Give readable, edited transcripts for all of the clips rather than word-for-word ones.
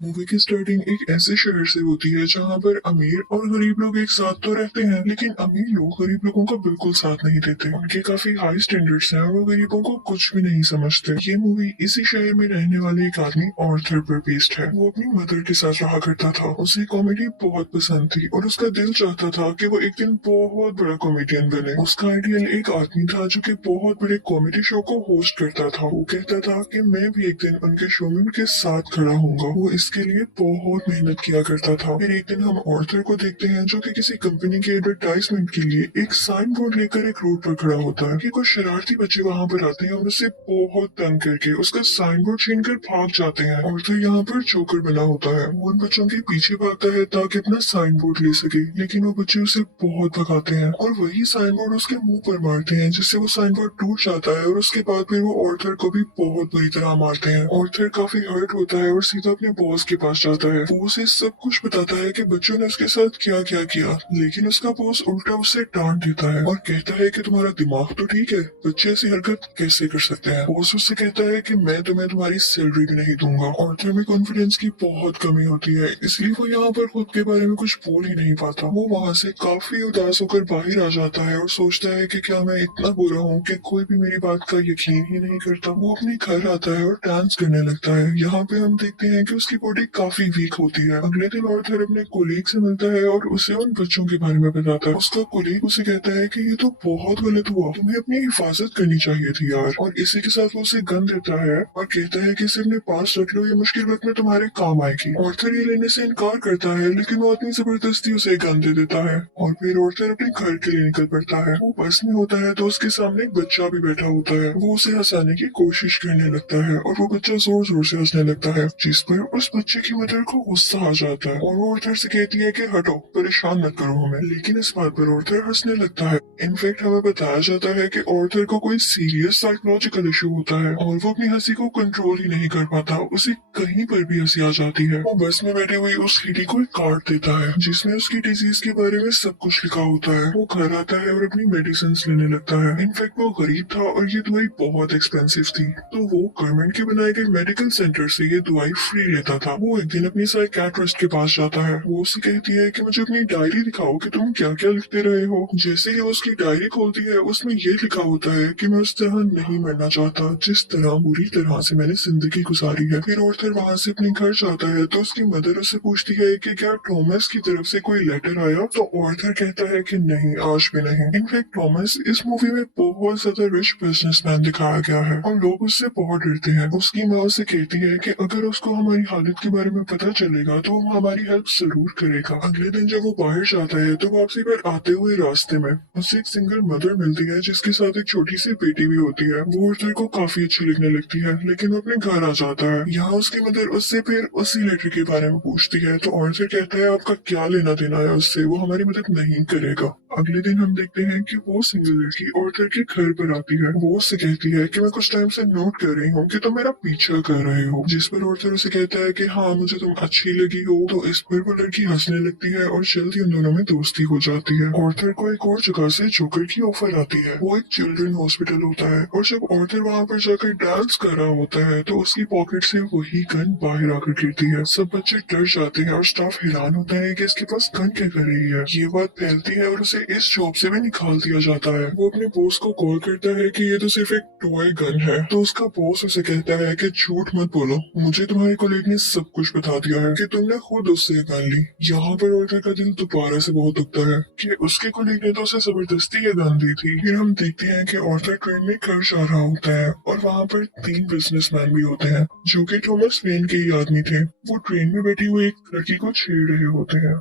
Movie की starting एक ऐसे शहर से होती है जहाँ पर अमीर और गरीब लोग एक साथ तो रहते हैं, लेकिन अमीर लोग गरीब लोगों का बिल्कुल साथ नहीं देते। उनके काफी हाई स्टैंडर्ड्स हैं और वो गरीबों को कुछ भी नहीं समझते। ये मूवी इसी शहर में रहने वाले एक आदमी ऑर्थर पर बेस्ड है। वो अपनी मदर के साथ रहा करता था। उसे कॉमेडी बहुत पसंद थी और उसका दिल चाहता था कि वो एक दिन बहुत बड़ा कॉमेडियन बने। उसका आइडियल एक आदमी था जो कि बहुत बड़े कॉमेडी शो को होस्ट करता था। वो कहता था कि मैं भी एक दिन उनके शो में उनके साथ खड़ा होऊंगा। वो इसके लिए बहुत मेहनत किया करता था। फिर एक दिन हम ऑर्थर को देखते हैं जो कि किसी कंपनी के एडवर्टाइजमेंट के लिए एक साइन बोर्ड लेकर एक रोड पर खड़ा होता है कि कुछ शरारती बच्चे वहाँ पर आते हैं और उसे बहुत तंग करके उसका साइन बोर्ड छीन कर भाग जाते हैं। ऑर्थर यहाँ पर जोकर बना होता है। वो उन बच्चों के पीछे भागता है ताकि अपना साइन बोर्ड ले सके, लेकिन वो बच्चे उसे बहुत भगाते हैं और वही साइन बोर्ड उसके मुंह पर मारते हैं, जिससे वो साइन बोर्ड टूट जाता है और उसके बाद फिर वो ऑर्थर को भी बहुत बुरी तरह मारते हैं। ऑर्थर काफी हर्ट होता है और सीधा अपने बॉस के पास जाता है। वो उसे सब कुछ बताता है कि बच्चों ने उसके साथ क्या क्या किया, लेकिन उसका बॉस उल्टा उससे डांट देता है और कहता है कि तुम्हारा दिमाग तो ठीक है, बच्चे ऐसी हरकत कैसे कर सकते हैं। बॉस उससे कहता है कि मैं तुम्हें तुम्हारी सैलरी भी नहीं दूंगा। ऑर्थर में कॉन्फिडेंस की बहुत कमी होती है, इसलिए वो यहाँ पर खुद के बारे में कुछ बोल ही नहीं पाता। वो वहाँ से काफी उदास होकर बाहर आ जाता है और सोचता है कि क्या मैं इतना बुरा हूँ कि कोई भी मेरी बात का यकीन ही नहीं करता। वो अपने घर आता है और डांस करने लगता है। यहाँ पे हम देखते हैं कि उसकी बॉडी काफी वीक होती है। अगले दिन ऑर्थर अपने कोलीग से मिलता है और उसे उन बच्चों के बारे में बताता है। उसका कोलीग उसे कहता है कि ये तो बहुत गलत हुआ, तुम्हें अपनी हिफाजत करनी चाहिए थी यार। और इसी के साथ वो उसे गन देता है और कहता है कि इसे अपने पास रख लो, ये मुश्किल वक्त में तुम्हारे काम आएगी। ऑर्थर ये लेने से इनकार करता है, लेकिन वो अपनी जबरदस्ती उसे गन दे देता है और फिर ऑर्थर अपने घर के लिए निकल पड़ता है। वो बस में होता है तो उसके सामने एक बच्चा भी बैठा होता है। वो उसे हंसाने की कोशिश करने लगता है और वो बच्चा जोर जोर से हंसने लगता है, जिस पर उस बच्चे की मदर को गुस्सा आ जाता है और वो ऑर्थर से कहती है कि हटो, परेशान मत करो हमें। लेकिन इस बात पर ऑर्थर हंसने लगता है। इनफैक्ट हमें बताया जाता है कि ऑर्थर को कोई सीरियस साइकोलॉजिकल इशू होता है और वो अपनी हंसी को कंट्रोल ही नहीं कर पाता। उसे कहीं पर भी हंसी आ जाती है। वो बस में बैठे हुए उस लेडी को एक कार्ड देता है जिसमें उसकी डिजीज के बारे में सब कुछ लिखा होता है। वो घर आता है और अपनी मेडिसिन लेने लगता है। इनफैक्ट वो गरीब था और ये दवाई बहुत एक्सपेंसिव थी, तो वो गवर्नमेंट के बनाए गए मेडिकल सेंटर से ये दवाई फ्री लेता था। वो एक दिन अपनी साइकियाट्रिस्ट के पास जाता है। वो उसे कहती है कि मुझे अपनी डायरी दिखाओ कि तुम क्या क्या लिखते रहे हो। जैसे ही वो उसकी डायरी खोलती है उसमें ये लिखा होता है कि मैं उस तरह नहीं मरना चाहता जिस तरह बुरी तरह से मैंने जिंदगी गुजारी है। फिर ऑर्थर वहाँ से अपने घर जाता है तो उसकी मदर उससे पूछती है कि क्या थॉमस की तरफ से कोई लेटर आया, तो ऑर्थर कहता है कि नहीं, आज भी नहीं। इनफैक्ट थॉमस इस मूवी में बहुत ज्यादा रिच बिजनेसमैन दिखाया गया है और लोग उससे बहुत डरते हैं। उसकी माँ उसे कहती है कि अगर उसको हमारी हालत के बारे में पता चलेगा तो वो हमारी हेल्प जरूर करेगा। अगले दिन जब वो बाहर जाता है तो वापसी पर आते हुए रास्ते में उसे एक सिंगल मदर मिलती है जिसके साथ एक छोटी सी बेटी भी होती है। वो ऑर्थर को काफी अच्छी लगने लगती है, लेकिन वो अपने घर आ जाता है। यहाँ उसकी मदर उससे फिर उसी लेटर के बारे में पूछती है तो ऑर्थर कहता है आपका क्या लेना देना है उससे, वो हमारी मदद नहीं करेगा। अगले दिन हम देखते हैं कि वो सिंगल लड़की ऑर्थर के घर पर आती है। वो उससे कहती है कि मैं कुछ टाइम से नोट कर रही हूँ कि तुम मेरा पीछा कर रहे हो, जिस पर ऑर्थर उसे कहता है कि हाँ, मुझे तुम अच्छी लगी हो। तो इस पर वो लड़की हंसने लगती है और जल्दी उन दोनों में दोस्ती हो जाती है। ऑर्थर को एक और जगह से जोकर की ऑफर आती है। वो एक चिल्ड्रन हॉस्पिटल होता है और जब ऑर्थर वहाँ पर जाकर डांस कर रहा होता है तो उसकी पॉकेट से वही गन बाहर आकर गिरती है। सब बच्चे डर जाते हैं और स्टाफ हैरान होता है कि इसके पास गन क्या कर रही है। ये बात फैलती है और उसे इस जॉब से भी निकाल दिया जाता है। वो अपने बॉस को कॉल करता है कि ये तो सिर्फ एक टॉय गन है, तो उसका बॉस उसे कहता है कि झूठ मत बोलो, मुझे तुम्हारे कॉलेज ने सब कुछ बता दिया है कि तुमने खुद उससे गन ली। यहाँ पर ऑर्थर का दिल दोबारा से बहुत दुखता है कि उसके कॉलेज ने तो उसे जबरदस्ती ये गन दी थी। फिर हम देखते हैं कि ऑर्थर ट्रेन में घर जा रहा होता है और वहाँ पर 3 बिजनेसमैन भी होते हैं जो कि थॉमस वेन के ही आदमी थे। वो ट्रेन में बैठी हुई एक लड़की को छेड़ रहे होते हैं।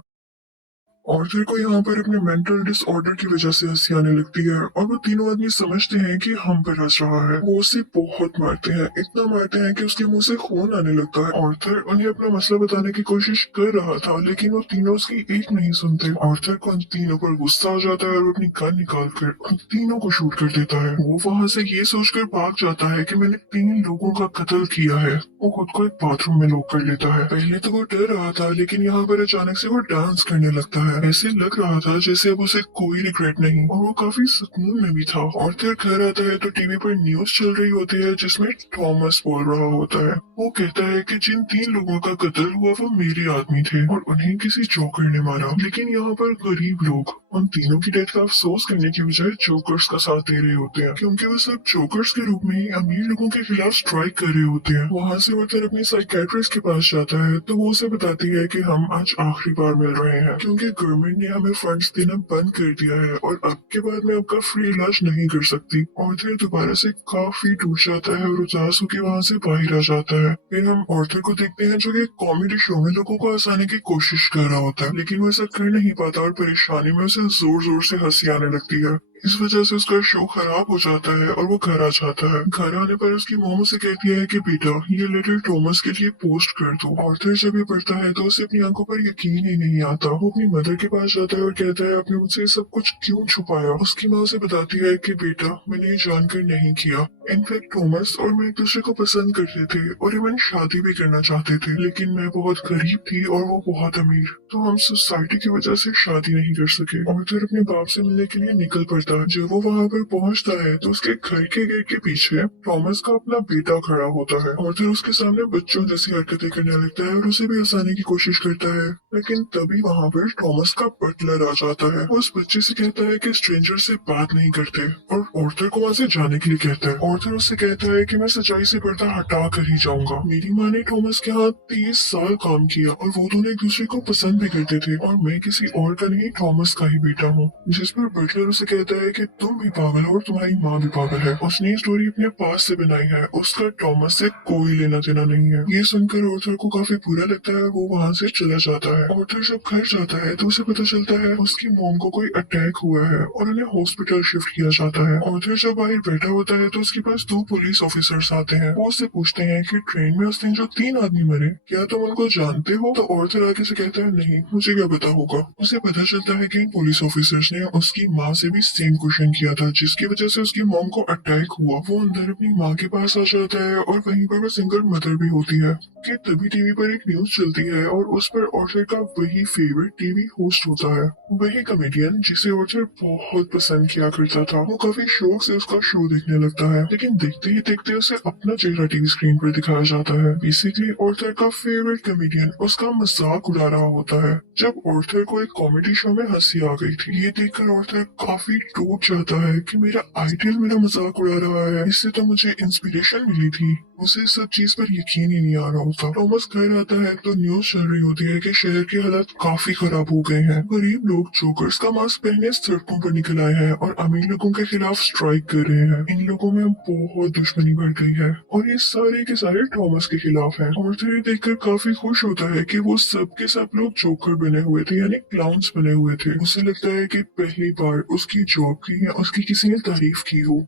ऑर्थर को यहाँ पर अपने मेंटल डिसऑर्डर की वजह से हंसी आने लगती है और वो तीनों आदमी समझते हैं कि हम पर हंस रहा है। वो उसे बहुत मारते हैं, इतना मारते हैं कि उसके मुंह से खून आने लगता है। ऑर्थर उन्हें अपना मसला बताने की कोशिश कर रहा था, लेकिन वो तीनों उसकी एक नहीं सुनते। ऑर्थर को उन तीनों पर गुस्सा आ जाता है और अपनी गन निकाल कर उन तीनों को शूट कर देता है। वो वहाँ से ये सोचकर भाग जाता है कि मैंने 3 लोगों का कत्ल किया है। वो खुद को एक बाथरूम में लॉक कर लेता है। पहले तो वो डर रहा था, लेकिन यहाँ पर अचानक से वो डांस करने लगता है है। ऐसे लग रहा था जैसे अब उसे कोई रिग्रेट नहीं और वो काफी सुकून में भी था। आर्थर घर आता है तो टीवी पर न्यूज चल रही होती है जिसमें थॉमस बोल रहा होता है। वो कहता है कि जिन 3 लोगों का कत्ल हुआ वो मेरे आदमी थे और उन्हें किसी जोकर ने मारा। लेकिन यहाँ पर गरीब लोग उन तीनों की डेथ का अफसोस करने की बजाय जोकर्स का साथ दे रहे होते हैं, क्योंकि वो सब जोकर्स के रूप में ही अमीर लोगों के खिलाफ स्ट्राइक कर रहे होते हैं। वहाँ से आर्थर अपनी साइकेट्रिस्ट के पास जाता है तो वो उसे बताती है कि हम आज आखिरी बार मिल रहे हैं क्योंकि गवर्नमेंट ने हमें फंड्स देना बंद कर दिया है और अब के बाद मैं आपका फ्री इलाज नहीं कर सकती। आर्थर दोबारा से काफी टूट जाता है और उदास होकर वहाँ से बाहर आ जाता है। फिर हम आर्थर को देखते हैं जो कि कॉमेडी शो में लोगों को हंसाने की कोशिश कर रहा होता है, लेकिन वो ऐसा कर नहीं पाता और परेशानी में उसे जोर जोर से हंसी आने लगती है। इस वजह से उसका शो खराब हो जाता है और वो घर आ जाता है। घर आने पर उसकी मॉम उसे कहती है कि बेटा ये लेटर थॉमस के लिए पोस्ट कर दो। आर्थर जब ये पढ़ता है तो उसे अपनी आंखों पर यकीन ही नहीं आता। वो अपनी मदर के पास जाता है और कहता है आपने मुझसे सब कुछ क्यों छुपाया। उसकी माँ उसे बताती है कि बेटा मैंने ये जानकर नहीं किया। इनफैक्ट थॉमस और मैं एक दूसरे को पसंद करते थे और इवन शादी भी करना चाहते थे, लेकिन मैं बहुत गरीब थी और वो बहुत अमीर, तो हम सोसाइटी की वजह से शादी नहीं कर सके। आर्थर अपने बाप से मिलने के लिए निकल पड़ता है। जब वो वहाँ पर पहुँचता है तो उसके घर के गेट के पीछे थॉमस का अपना बेटा खड़ा होता है। आर्थर उसके सामने बच्चों जैसी हरकतें करने लगता है और उसे भी हंसाने की कोशिश करता है, लेकिन तभी वहाँ पर थॉमस का बटलर आ जाता है। वो उस बच्चे से कहता है कि स्ट्रेंजर से बात नहीं करते और आर्थर को वहाँ से जाने के लिए कहता है। आर्थर उससे कहता है कि मैं सच्चाई से पर्दा हटा कर ही जाऊंगा। मेरी माँ ने थॉमस के हाथ 30 साल काम किया और वो दोनों एक दूसरे को पसंद भी करते थे और मैं किसी और का नहीं थॉमस का ही बेटा हूँ। जिस पर बटलर उसे कहता है कि तुम भी पागल हो और तुम्हारी माँ भी पागल है। उसने ये स्टोरी अपने पास से बनाई है, उसका थॉमस से कोई लेना देना नहीं है। ये सुनकर आर्थर को काफी बुरा लगता है और वो वहाँ से चला जाता है। आर्थर जब घर जाता है तो उसे पता चलता है उसकी मॉम को कोई अटैक हुआ है और उन्हें हॉस्पिटल शिफ्ट किया जाता है। आर्थर जब बाहर बैठा होता है तो उसके पास 2 पुलिस ऑफिसर्स आते हैं। वो उससे पूछते हैं कि ट्रेन में उस दिन जो 3 आदमी मरे क्या तुम उनको जानते हो। तो आर्थर आगे से कहता है नहीं, मुझे क्या पता होगा। उसे पता चलता है कि इन पुलिस ऑफिसर्स ने उसकी माँ से भी सेम क्वेश्चन किया था, जिसकी वजह से उसकी मॉम को अटैक हुआ। वो अंदर अपनी माँ के पास आ जाता है और वहीं पर वो सिंगल मदर भी होती है कि तभी टीवी पर एक न्यूज चलती है और उस पर आर्थर का वही फेवरेट टीवी होस्ट होता है, वही कॉमेडियन जिसे आर्थर बहुत पसंद किया करता था। वो काफी शौक से उसका शो देखने लगता है, लेकिन देखते ही देखते उसे अपना चेहरा टीवी स्क्रीन पर दिखाया जाता है। बेसिकली आर्थर का फेवरेट कॉमेडियन उसका मजाक उड़ा रहा होता है। जब आर्थर को एक कॉमेडी शो में हंसी आ गई थी, ये देखकर आर्थर काफी टूट जाता है कि मेरा आइडियल मेरा मजाक उड़ा रहा है, इससे तो मुझे इंस्पिरेशन मिली थी। उसे इस सब चीज पर यकीन ही नहीं आ रहा होता। थॉमस घर आता है तो न्यूज चल रही होती है कि शहर के हालात काफी खराब हो गए हैं। गरीब लोग जोकर्स का मास्क पहने सड़कों पर निकल आए हैं और अमीर लोगों के खिलाफ स्ट्राइक कर रहे हैं। इन लोगों में बहुत दुश्मनी बढ़ गई है और ये सारे के सारे थॉमस के खिलाफ है। आर्थर ये देखकर काफी खुश होता है कि वो सब के सब लोग जोकर बने हुए थे, यानी क्लाउन्स बने हुए थे। उसे लगता है कि पहली बार उसकी जॉब की या उसकी किसी ने तारीफ की हो।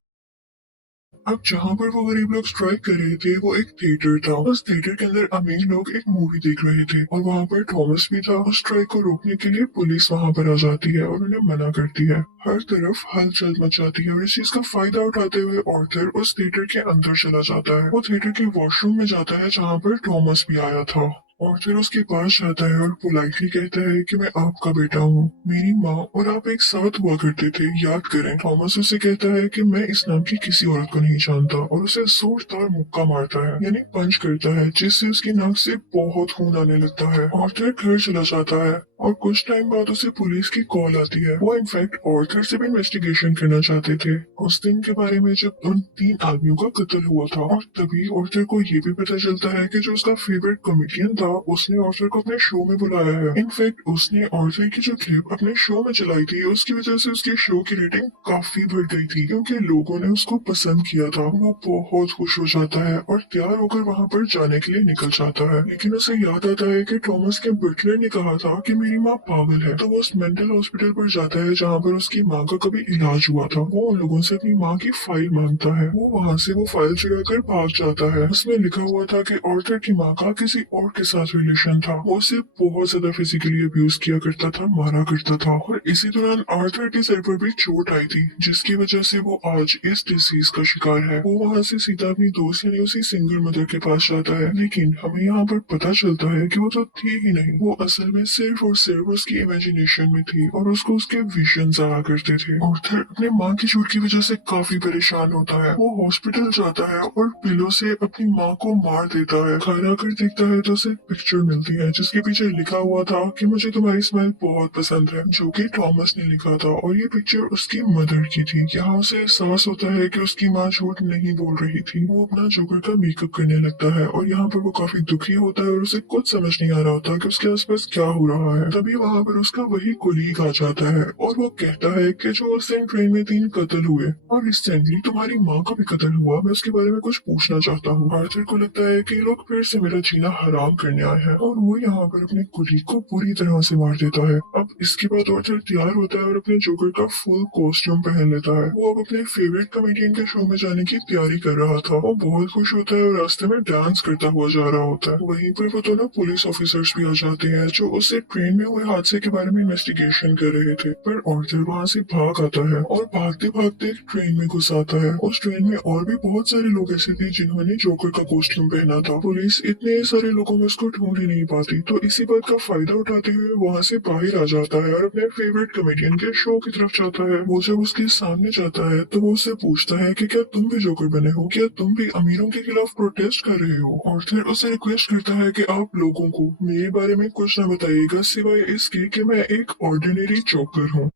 अब जहाँ पर वो गरीब लोग स्ट्राइक कर रहे थे वो एक थिएटर था। उस थिएटर के अंदर अमीर लोग एक मूवी देख रहे थे और वहाँ पर थॉमस भी था। उस स्ट्राइक को रोकने के लिए पुलिस वहाँ पर आ जाती है और उन्हें मना करती है। हर तरफ हलचल मच जाती है और इस चीज का फायदा उठाते हुए आर्थर उस थिएटर के अंदर चला जाता है। वो थिएटर के वॉशरूम में जाता है जहाँ पर थॉमस भी आया था और फिर उसके पास जाता है और पोलाइटली कहता है कि मैं आपका बेटा हूँ, मेरी माँ और आप एक साथ हुआ करते थे, याद करें। थॉमस उसे कहता है कि मैं इस नाम की किसी औरत को नहीं जानता और उसे जोरदार मुक्का मारता है, यानी पंच करता है, जिससे उसकी नाक से बहुत खून आने लगता है। आर्थर घर चला जाता है और कुछ टाइम बाद उसे पुलिस की कॉल आती है। वो इनफैक्ट आर्थर से भी इन्वेस्टिगेशन करना चाहते थे उस दिन के बारे में जब उन 3 आदमियों का कत्ल हुआ था। और तभी आर्थर को ये भी पता चलता है कि जो उसका फेवरेट कॉमेडियन था उसने आर्थर को अपने शो में बुलाया है। इनफैक्ट उसने आर्थर की जो क्लिप अपने शो में चलाई थी उसकी वजह से उसके शो की रेटिंग काफी बढ़ गई थी, क्योंकि लोगों ने उसको पसंद किया था। वो बहुत खुश हो जाता है और तैयार होकर वहाँ पर जाने के लिए निकल जाता है, लेकिन उसे याद आता है कि थॉमस के बटलर ने कहा था कि मेरी माँ पागल है। तो वो उस मेंटल हॉस्पिटल पर जाता है जहाँ पर उसकी माँ का कभी इलाज हुआ था। वो उन लोगों से अपनी माँ की फाइल मांगता है। वो वहाँ से वो फाइल चुरा कर भाग जाता है। उसमें लिखा हुआ था कि आर्थर की माँ का किसी और के साथ रिलेशन था। वो उसे बहुत ज्यादा फिजिकली अब्यूज किया करता था, मारा करता था। और इसी दौरान आर्थर के सर पर भी चोट आई थी, जिसकी वजह से वो आज इस डिजीज का शिकार है। वो वहाँ से सीधा अपनी दोस्त यानी उसी सिंगल मदर के पास जाता है, लेकिन हमें यहाँ पर पता चलता है कि वो तो थी ही नहीं। वो असल में सिर्फ और सिर्फ उसकी इमेजिनेशन में थी और उसको उसके विजन्स आया करते थे। आर्थर अपने माँ की चोट की वजह से काफी परेशान होता है। वो हॉस्पिटल जाता है और पिलो से अपनी माँ को मार देता है। घर आकर देखता है तो उसे पिक्चर मिलती है जिसके पीछे लिखा हुआ था कि मुझे तुम्हारी स्माइल बहुत पसंद है, जो कि थॉमस ने लिखा था। और ये पिक्चर उसकी मदर की थी। यहाँ उसे एहसास होता है कि उसकी माँ झूठ नहीं बोल रही थी। वो अपना जोकर का मेकअप करने लगता है और यहाँ पर वो काफी दुखी होता है और उसे कुछ समझ नहीं आ रहा होता कि उसके आसपास क्या हो रहा है। तभी वहाँ पर उसका वही कोलीग आ जाता है और वो कहता है कि जो उस दिन ट्रेन में 3 कत्ल हुए और रिसेंटली तुम्हारी माँ का भी कत्ल हुआ, मैं उसके बारे में कुछ पूछना चाहता हूँ। आर्थर को लगता है कि ये लोग फिर से मेरा जीना हराम करने आए हैं और वो यहाँ पर अपने कोलीग को पूरी तरह से मार देता है। अब इसके बाद आर्थर तैयार होता है और अपने जोकर का फुल कॉस्ट्यूम पहन लेता है। वो अब अपने फेवरेट कॉमेडियन के शो में जाने की तैयारी कर रहा था। वो बहुत खुश होता है और रास्ते में डांस करता हुआ जा रहा होता है। वहीं पर वो दोनों पुलिस ऑफिसर्स भी आ जाते हैं जो उससे ट्रेन में हुए हादसे के बारे में इन्वेस्टिगेशन कर रहे थे। पर आर्थर वहाँ से भाग आता है और भागते भागते एक ट्रेन में घुस आता है। उस ट्रेन में और भी बहुत सारे लोग ऐसे थे जिन्होंने जोकर का कॉस्ट्यूम पहना था। पुलिस इतने सारे लोगों में उसको ढूंढ ही नहीं पाती, तो इसी बात का फायदा उठाते हुए वहाँ से बाहर आ जाता है और अपने फेवरेट कॉमेडियन के शो की तरफ जाता है। वो जब उसके सामने जाता है तो वो उससे पूछता है कि क्या तुम भी जोकर बने हो, क्या तुम भी अमीरों के खिलाफ प्रोटेस्ट कर रहे हो। आर्थर उससे रिक्वेस्ट करता है कि आप लोगों को मेरे बारे में कुछ न बताइएगा सिवाय इसके कि मैं एक ऑर्डिनरी जोकर हूँ।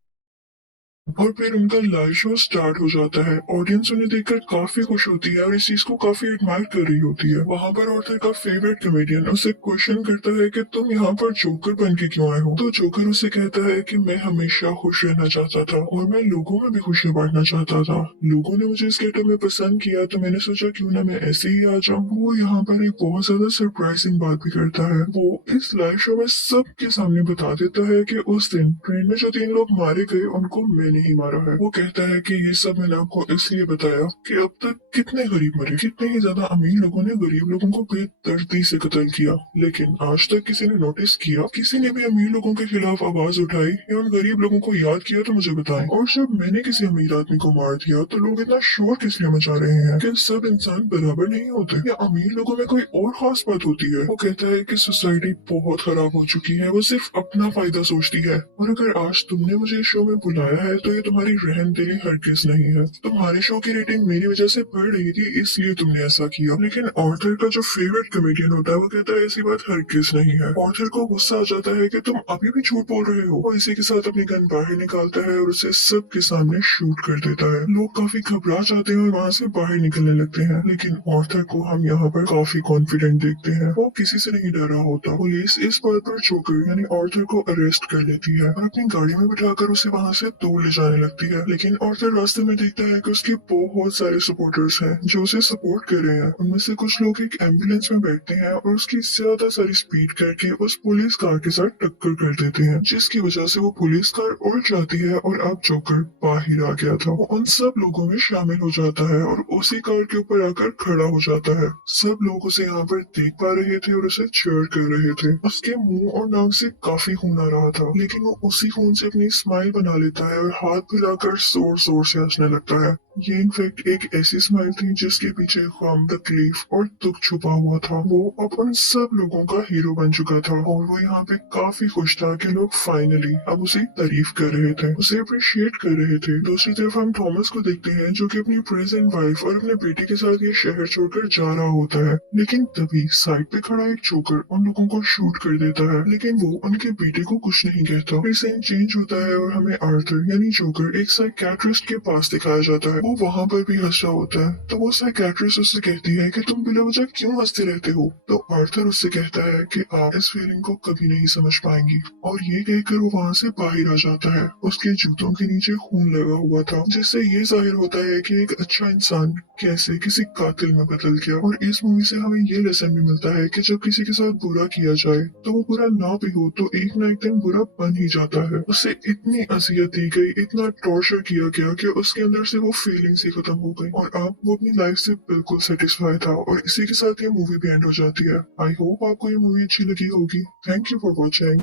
और फिर उनका लाइव शो स्टार्ट हो जाता है। ऑडियंस उन्हें देखकर काफी खुश होती है और इस चीज को काफी एडमायर कर रही होती है। वहाँ पर आर्थर का फेवरेट कॉमेडियन उसे क्वेश्चन करता है कि तुम यहाँ पर जोकर बन के क्यों आए हो। तो जोकर उसे कहता है कि मैं हमेशा खुश रहना चाहता था और मैं लोगों में भी खुशियां बांटना चाहता था। लोगों ने मुझे इस गेटअप में पसंद किया तो मैंने सोचा क्यों ना मैं ऐसे ही आ जाऊँ। वो यहाँ पर एक बहुत ज्यादा सरप्राइजिंग बात भी करता है। वो इस लाइव शो में सबके सामने बता देता है कि उस दिन ट्रेन में जो 3 लोग मारे गए उनको नहीं मारा है। वो कहता है कि ये सब मैंने आपको इसलिए बताया कि अब तक कितने गरीब मरे, कितने ही ज्यादा अमीर लोगों ने गरीब लोगों को बेदर्दी से कत्ल किया, लेकिन आज तक किसी ने नोटिस किया, किसी ने भी अमीर लोगों के खिलाफ आवाज उठाई या उन गरीब लोगों को याद किया तो मुझे बताएं। और जब मैंने किसी अमीर आदमी को मार दिया तो लोग इतना शोर किस लिए मचा रहे हैं कि सब इंसान बराबर नहीं होते या अमीर लोगों में कोई और खास बात होती है। वो कहता है कि सोसाइटी बहुत खराब हो चुकी है, वो सिर्फ अपना फायदा सोचती है और अगर आज तुमने मुझे इस शो में बुलाया है तो ये तुम्हारी रहनदिली हरगिज नहीं है। तुम्हारे शो की रेटिंग मेरी वजह से बढ़ रही थी इसलिए तुमने ऐसा किया। लेकिन आर्थर का जो फेवरेट कॉमेडियन होता है वो कहता है ऐसी बात हरगिज नहीं है। आर्थर को गुस्सा आ जाता है कि तुम अभी भी झूठ बोल रहे हो। वो इसी के साथ अपनी गन बाहर निकालता है और उसे सबके सामने शूट कर देता है। लोग काफी घबरा जाते हैं और वहाँ से बाहर निकलने लगते हैं, लेकिन आर्थर को हम यहाँ पर काफी कॉन्फिडेंट देखते हैं। वो किसी से नहीं डरा होता। पुलिस इस बात पर जोकर यानी आर्थर को अरेस्ट कर लेती है और अपनी गाड़ी में बिठाकर उसे वहाँ से दूर ले जाने लगती है। लेकिन आर्थर रास्ते में देखता है कि उसके बहुत सारे सपोर्टर्स हैं जो उसे सपोर्ट कर रहे हैं। उनमें से कुछ लोग एक एम्बुलेंस में बैठते हैं और उसकी ज्यादा सारी स्पीड करके उस पुलिस कार के साथ टक्कर कर देते हैं, जिसकी वजह से वो पुलिस कार उल्ट जाती है और अब जोकर बाहर आ गया था। वो उन सब लोगों में शामिल हो जाता है और उसी कार के ऊपर आकर खड़ा हो जाता है। सब लोग उसे यहाँ पर देख पा रहे थे और उसे चीयर कर रहे थे। उसके मुंह और नाक से काफी खून आ रहा था, लेकिन वो उसी खून से अपनी स्माइल बना लेता है और हाथ फैलाकर जोर जोर से हंसने लगता है। ये इनफैक्ट एक ऐसी स्माइल थी जिसके पीछे गम, तकलीफ और दुख छुपा हुआ था। वो अब उन सब लोगों का हीरो बन चुका था और वो यहाँ पे काफी खुश था कि लोग फाइनली अब उसे तारीफ कर रहे थे, उसे अप्रिशिएट कर रहे थे। दूसरी तरफ हम थॉमस को देखते हैं जो कि अपनी प्रेजेंट वाइफ और अपने बेटे के साथ ये शहर छोड़कर जा रहा होता है, लेकिन तभी साइड पे खड़ा एक जोकर उन लोगों को शूट कर देता है, लेकिन वो उनके बेटे को कुछ नहीं कहता। फिर सीन चेंज होता है और हमें आर्थर यानी जोकर एक साइकियाट्रिस्ट के पास दिखाया जाता है। वो वहाँ पर भी हंस रहा होता है, तो वो साइकियाट्रिस्ट उससे कहती है कि तुम बिना वजह क्यों हंसते रहते हो। तो आर्थर उससे कहता है कि आप इस फीलिंग को कभी नहीं समझ पाएंगी, और ये कहकर वो वहाँ से बाहर आ जाता है। उसके जूतों के नीचे खून लगा हुआ था, जिससे ये जाहिर होता है कि एक अच्छा इंसान कैसे किसी कातिल में बदल गया। और इस मूवी से हमें ये लेसन भी मिलता है कि जब किसी के साथ बुरा किया जाए तो वो बुरा ना भी हो तो एक ना एक दिन बुरा बन ही जाता है। उसे इतनी अजियत दी गई, इतना टॉर्चर किया गया कि उसके अंदर से वो फीलिंग्स ही खत्म हो गई और अब वो अपनी लाइफ से बिल्कुल सेटिस्फाई था। और इसी के साथ ये मूवी भी एंड हो जाती है। आई होप आपको ये मूवी अच्छी लगी होगी। Thank you for watching.